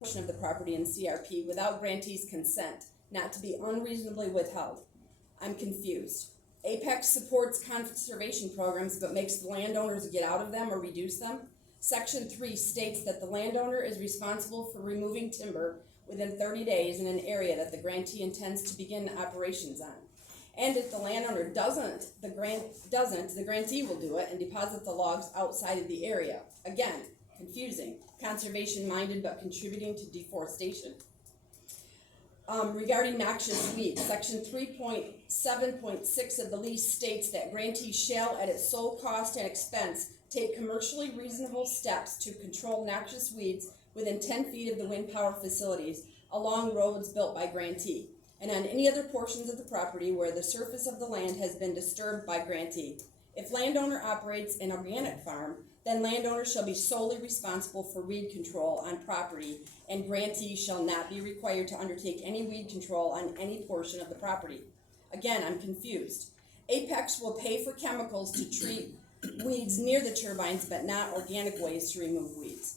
portion of the property in CRP without grantee's consent, not to be unreasonably withheld. I'm confused. Apex supports conservation programs but makes the landowners get out of them or reduce them. Section 3 states that the landowner is responsible for removing timber within 30 days in an area that the grantee intends to begin operations on. And if the landowner doesn't, the grantee will do it and deposit the logs outside of the area. Again, confusing. Conservation-minded but contributing to deforestation. Regarding noxious weeds, section 3.7.6 of the lease states that grantee shall, at its sole cost and expense, take commercially reasonable steps to control noxious weeds within 10 feet of the wind power facilities along roads built by grantee, and on any other portions of the property where the surface of the land has been disturbed by grantee. If landowner operates an organic farm, then landowner shall be solely responsible for weed control on property, and grantee shall not be required to undertake any weed control on any portion of the property. Again, I'm confused. Apex will pay for chemicals to treat weeds near the turbines, but not organic ways to remove weeds.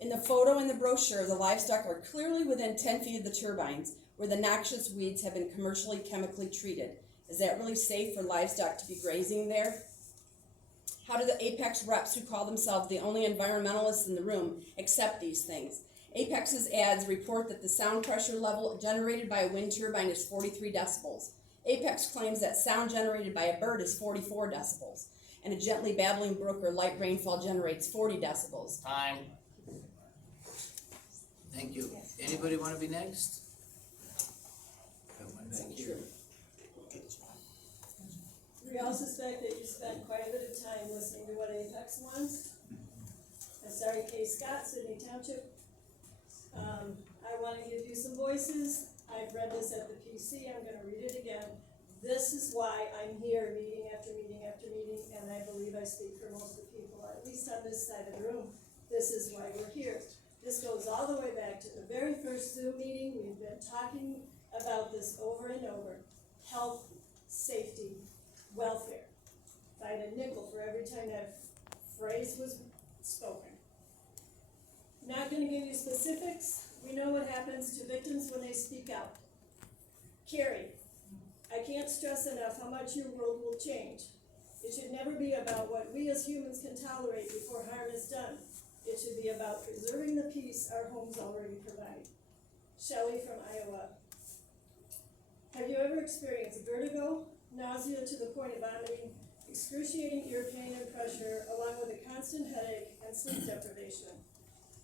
In the photo in the brochure, the livestock are clearly within 10 feet of the turbines, where the noxious weeds have been commercially chemically treated. Is that really safe for livestock to be grazing there? How do the Apex reps who call themselves the only environmentalists in the room accept these things? Apex's ads report that the sound pressure level generated by a wind turbine is 43 decibels. Apex claims that sound generated by a bird is 44 decibels, and a gently babbling brook or light rainfall generates 40 decibels. Time. Thank you. Anybody want to be next? Thank you. We all suspect that you spent quite a bit of time listening to what Apex wants. Sorry, Kay Scott, Sydney Township. I want to give you some voices. I've read this at the PC. I'm going to read it again. This is why I'm here meeting after meeting after meeting, and I believe I speak for most of the people, at least on this side of the room. This is why we're here. This goes all the way back to the very first Zoom meeting. We've been talking about this over and over. Health, safety, welfare. If I had a nickel for every time that phrase was spoken. Not going to give you specifics. We know what happens to victims when they speak out. Carrie, I can't stress enough how much your world will change. It should never be about what we as humans can tolerate before harm is done. It should be about preserving the peace our homes already provide. Shelley from Iowa. Have you ever experienced vertigo, nausea to the point of vomiting, excruciating ear pain and pressure, along with a constant headache and sleep deprivation?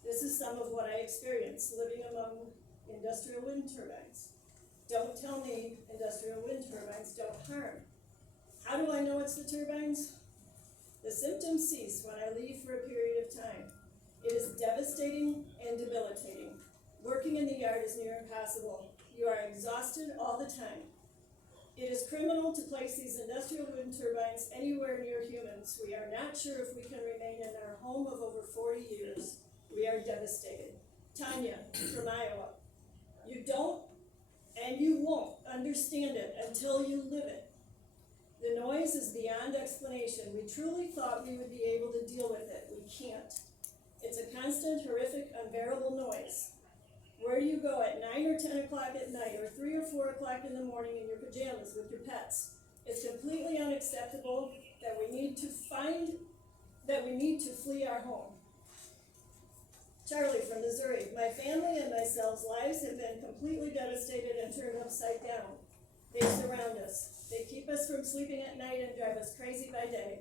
This is some of what I experienced living among industrial wind turbines. Don't tell me industrial wind turbines don't harm. How do I know it's the turbines? The symptoms cease when I leave for a period of time. It is devastating and debilitating. Working in the yard is near impossible. You are exhausted all the time. It is criminal to place these industrial wind turbines anywhere near humans. We are not sure if we can remain in our home of over 40 years. We are devastated. Tanya from Iowa. You don't and you won't understand it until you live it. The noise is beyond explanation. We truly thought we would be able to deal with it. We can't. It's a constant, horrific, unbearable noise. Where do you go at 9 or 10 o'clock at night, or 3 or 4 o'clock in the morning in your pajamas with your pets? It's completely unacceptable that we need to flee our home. Charlie from Missouri. My family and myself's lives have been completely devastated and turned upside down. They surround us. They keep us from sleeping at night and drive us crazy by day.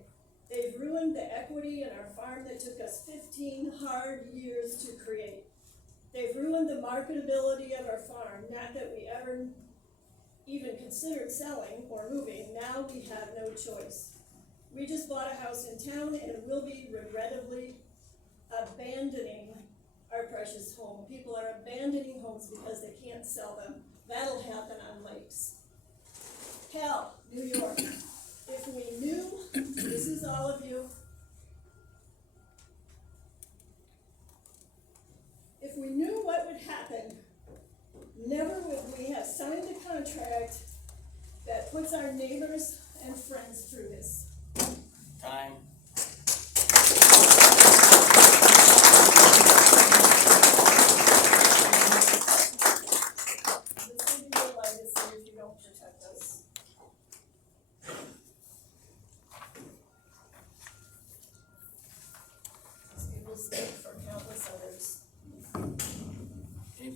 They've ruined the equity in our farm that took us 15 hard years to create. They've ruined the marketability of our farm, not that we ever even considered selling or moving. Now we have no choice. We just bought a house in town and will be regrettably abandoning our precious home. People are abandoning homes because they can't sell them. That'll happen on lakes. Hell, New York. If we knew, this is all of you, if we knew what would happen, never would we have signed a contract that puts our neighbors and friends through this. Time.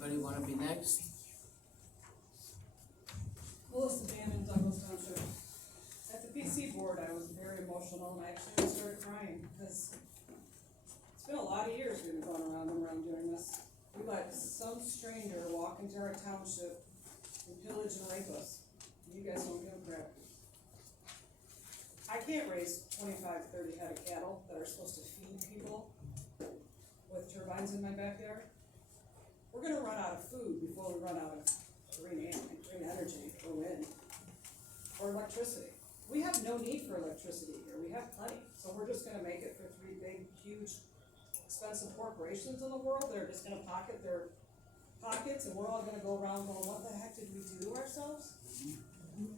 Anybody wanna be next? Melissa Bannon, Douglas Township. At the PC board, I was very emotional and I actually started crying because it's been a lot of years we've been going around and around doing this. We let some stranger walk into our township and pillage and rape us. You guys don't give a crap. I can't raise 25, 30 head of cattle that are supposed to feed people with turbines in my backyard. We're gonna run out of food before we run out of green energy or wind or electricity. We have no need for electricity here, we have plenty, so we're just gonna make it for three big, huge, expensive corporations in the world that are just gonna pocket their pockets, and we're all gonna go around going, what the heck did we do to ourselves?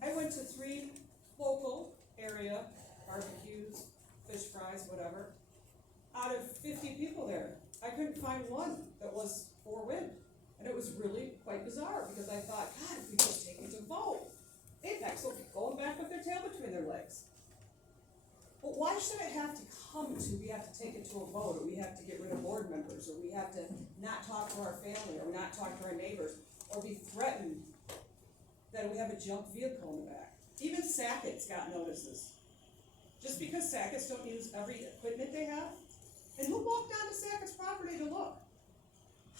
I went to 3 local area barbecues, fish fries, whatever. Out of 50 people there, I couldn't find one that was for wind. And it was really quite bizarre, because I thought, God, if we just take it to vote, Apex will be going back with their tail between their legs. But why should it have to come to, we have to take it to a vote, or we have to get rid of board members, or we have to not talk to our family, or not talk to our neighbors, or be threatened that we have a junk vehicle in the back? Even Sackett's got notices. Just because Sackett's don't use every equipment they have? And who walked onto Sackett's property to look?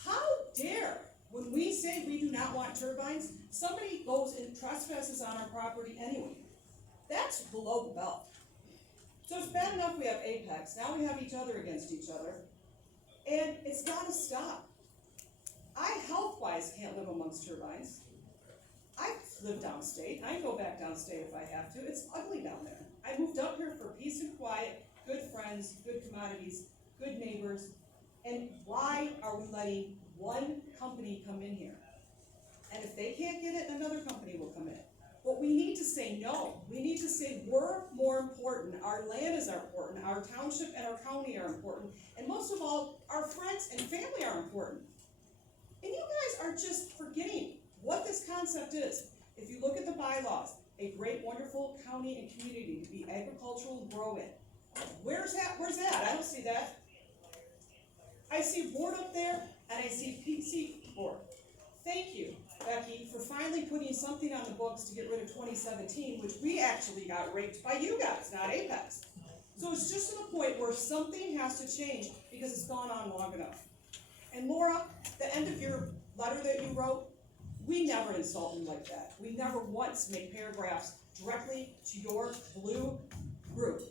How dare, when we say we do not want turbines, somebody goes and trespasses on our property anyway? That's below the belt. So it's bad enough we have Apex, now we have each other against each other, and it's gotta stop. I health-wise can't live amongst turbines. I live downstate, I can go back downstate if I have to, it's ugly down there. I moved up here for peace and quiet, good friends, good commodities, good neighbors, and why are we letting one company come in here? And if they can't get it, another company will come in. But we need to say no. We need to say we're more important. Our land is important. Our township and our county are important. And most of all, our friends and family are important. And you guys are just forgetting what this concept is. If you look at the bylaws, a great, wonderful county and community to be agricultural and grow in. Where's that? Where's that? I don't see that. I see board up there, and I see PC board. Thank you, Becky, for finally putting something on the books to get rid of 2017, which we actually got raped by you guys, not Apex. So it's just to the point where something has to change because it's gone on long enough. And Laura, the end of your letter that you wrote, we never insult you like that. We never once make paragraphs directly to your blue group.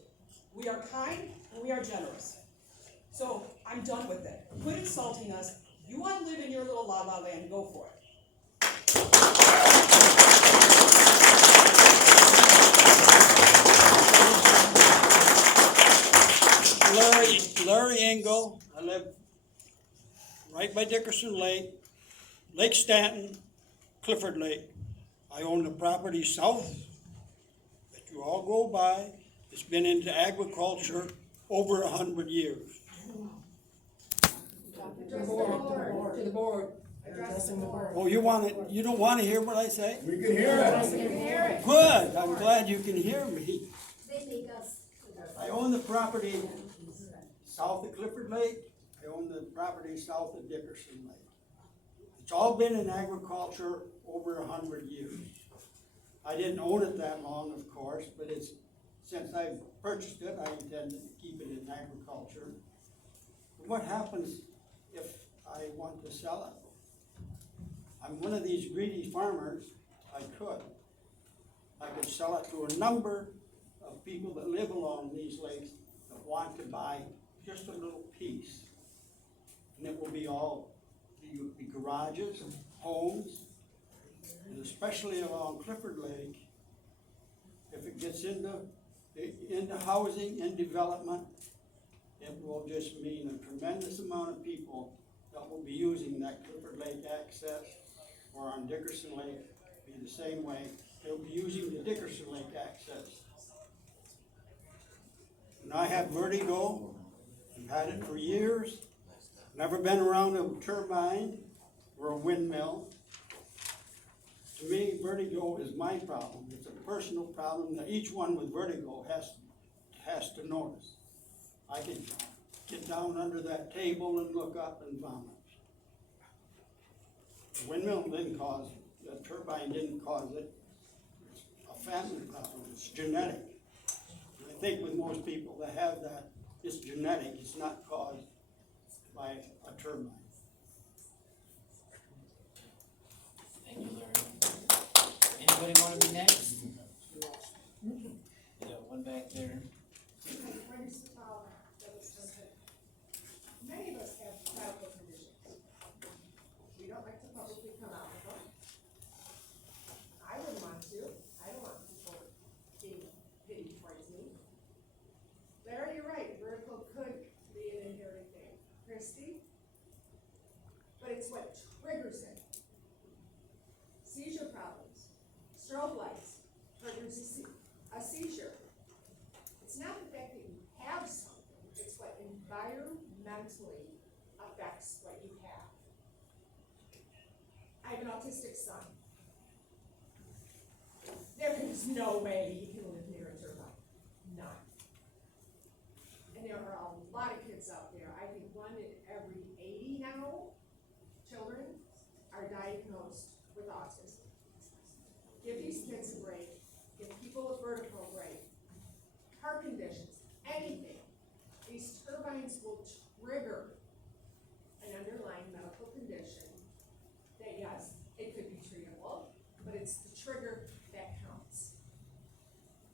We are kind and we are generous. So I'm done with it. Quit insulting us. You want to live in your little la-la land, go for it. Larry Engel. I live right by Dickerson Lake, Lake Stanton, Clifford Lake. I own the property south that you all go by. It's been into agriculture over 100 years. To the board. Oh, you don't want to hear what I say? We can hear it. Good, I'm glad you can hear me. They make us. I own the property south of Clifford Lake. I own the property south of Dickerson Lake. It's all been in agriculture over 100 years. I didn't own it that long, of course, but since I've purchased it, I intend to keep it in agriculture. What happens if I want to sell it? I'm one of these greedy farmers. I could sell it to a number of people that live along these lakes that want to buy just a little piece. And it will be all the garages, homes, and especially along Clifford Lake. If it gets into housing and development, it will just mean a tremendous amount of people that will be using that Clifford Lake access, or on Dickerson Lake, be the same way. They'll be using the Dickerson Lake access. And I have vertigo. I've had it for years. Never been around a turbine or a windmill. To me, vertigo is my problem. It's a personal problem that each one with vertigo has to notice. I can get down under that table and look up and vomit. The windmill didn't cause, the turbine didn't cause it. It's a family problem, it's genetic. And I think with most people that have that, it's genetic, it's not caused by a turbine. Thank you, Larry. Anybody wanna be next? You got one back there. Many of us have medical conditions. We don't like to publicly come out with them. I wouldn't want to. I don't want people being pity towards me. Larry, you're right, vertigo could be an inherited thing. Christy? But it's what triggers it. Seizure problems, strobe lights, triggers a seizure. It's not the fact that you have something, it's what environmentally affects what you have. I have an autistic son. There is no way he can live near a turbine, none. And there are a lot of kids out there, I think 1 in every 80 now, children are diagnosed with autism. Give these kids a break, give people with vertigo a break, heart conditions, anything. These turbines will trigger an underlying medical condition that, yes, it could be treatable, but it's the trigger that counts.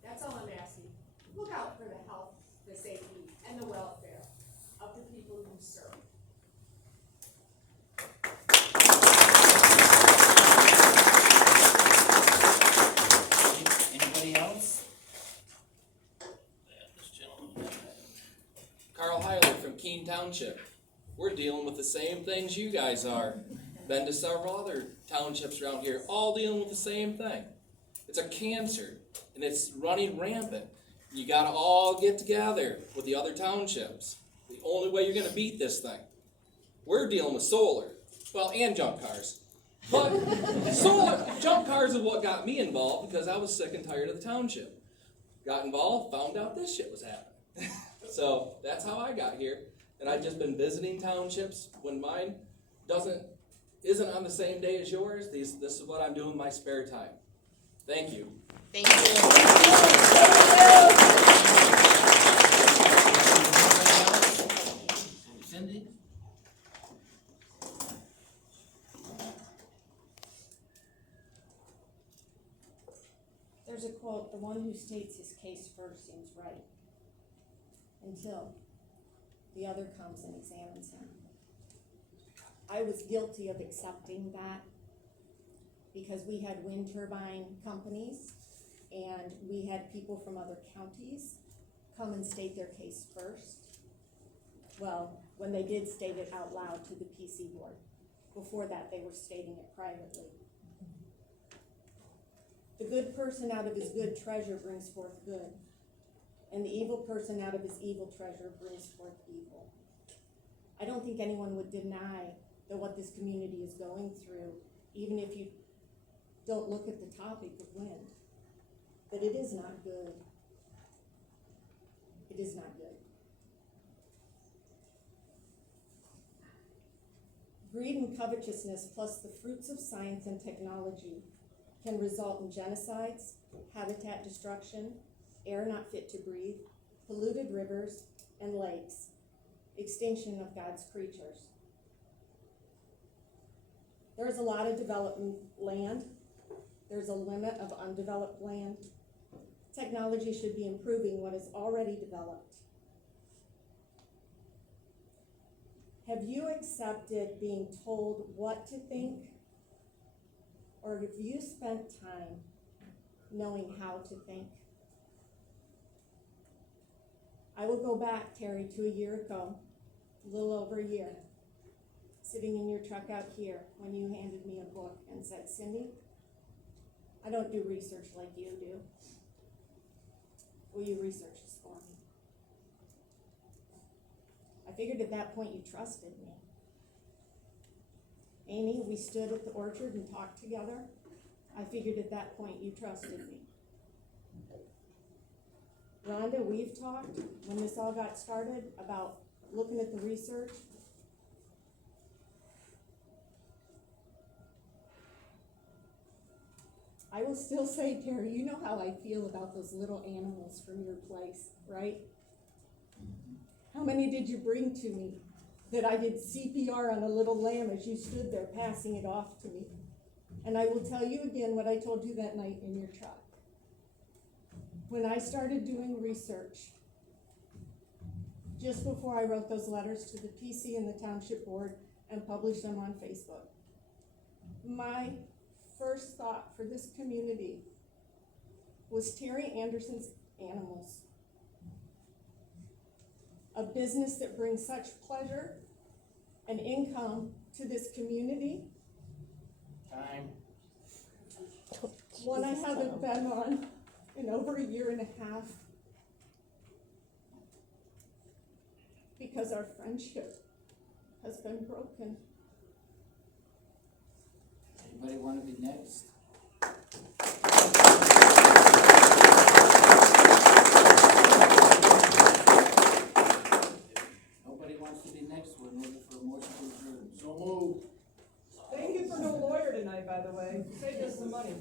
That's all I'm asking. Look out for the health, the safety, and the welfare of the people you serve. Anybody else? Yeah, this gentleman. Carl Heiler from Keene Township. We're dealing with the same things you guys are. Been to several other townships around here, all dealing with the same thing. It's a cancer, and it's running rampant. You gotta all get together with the other townships. The only way you're gonna beat this thing. We're dealing with solar, well, and junk cars. But solar, junk cars is what got me involved because I was sick and tired of the township. Got involved, found out this shit was happening. So that's how I got here. And I've just been visiting townships when mine isn't on the same day as yours. This is what I'm doing in my spare time. Thank you. Thank you. Cindy? There's a quote, the one who states his case first seems right, until the other comes and examines him. I was guilty of accepting that because we had wind turbine companies and we had people from other counties come and state their case first. Well, when they did state it out loud to the PC board. Before that, they were stating it privately. The good person out of his good treasure brings forth good, and the evil person out of his evil treasure brings forth evil. I don't think anyone would deny that what this community is going through, even if you don't look at the topic of wind, that it is not good. It is not good. Greed and covetousness plus the fruits of science and technology can result in genocides, habitat destruction, air not fit to breathe, polluted rivers and lakes, extinction of God's creatures. There's a lot of development land. There's a limit of undeveloped land. Technology should be improving what is already developed. Have you accepted being told what to think? Or have you spent time knowing how to think? I will go back, Terry, to a year ago, a little over a year, sitting in your truck out here when you handed me a book and said, Cindy, I don't do research like you do. Will you research this for me? I figured at that point you trusted me. Amy, we stood at the orchard and talked together. I figured at that point you trusted me. Rhonda, we've talked when this all got started about looking at the research. I will still say, Terry, you know how I feel about those little animals from your place, right? How many did you bring to me that I did CPR on a little lamb as you stood there passing it off to me? And I will tell you again what I told you that night in your truck. When I started doing research, just before I wrote those letters to the PC and the Township Board and published them on Facebook, my first thought for this community was Terry Anderson's Animals. A business that brings such pleasure and income to this community. Time. One I haven't been on in over a year and a half. Because our friendship has been broken. Anybody wanna be next? Nobody wants to be next, we're looking for a motion to adjourn. So moved. Thank you for no lawyer tonight, by the way, saved us some money.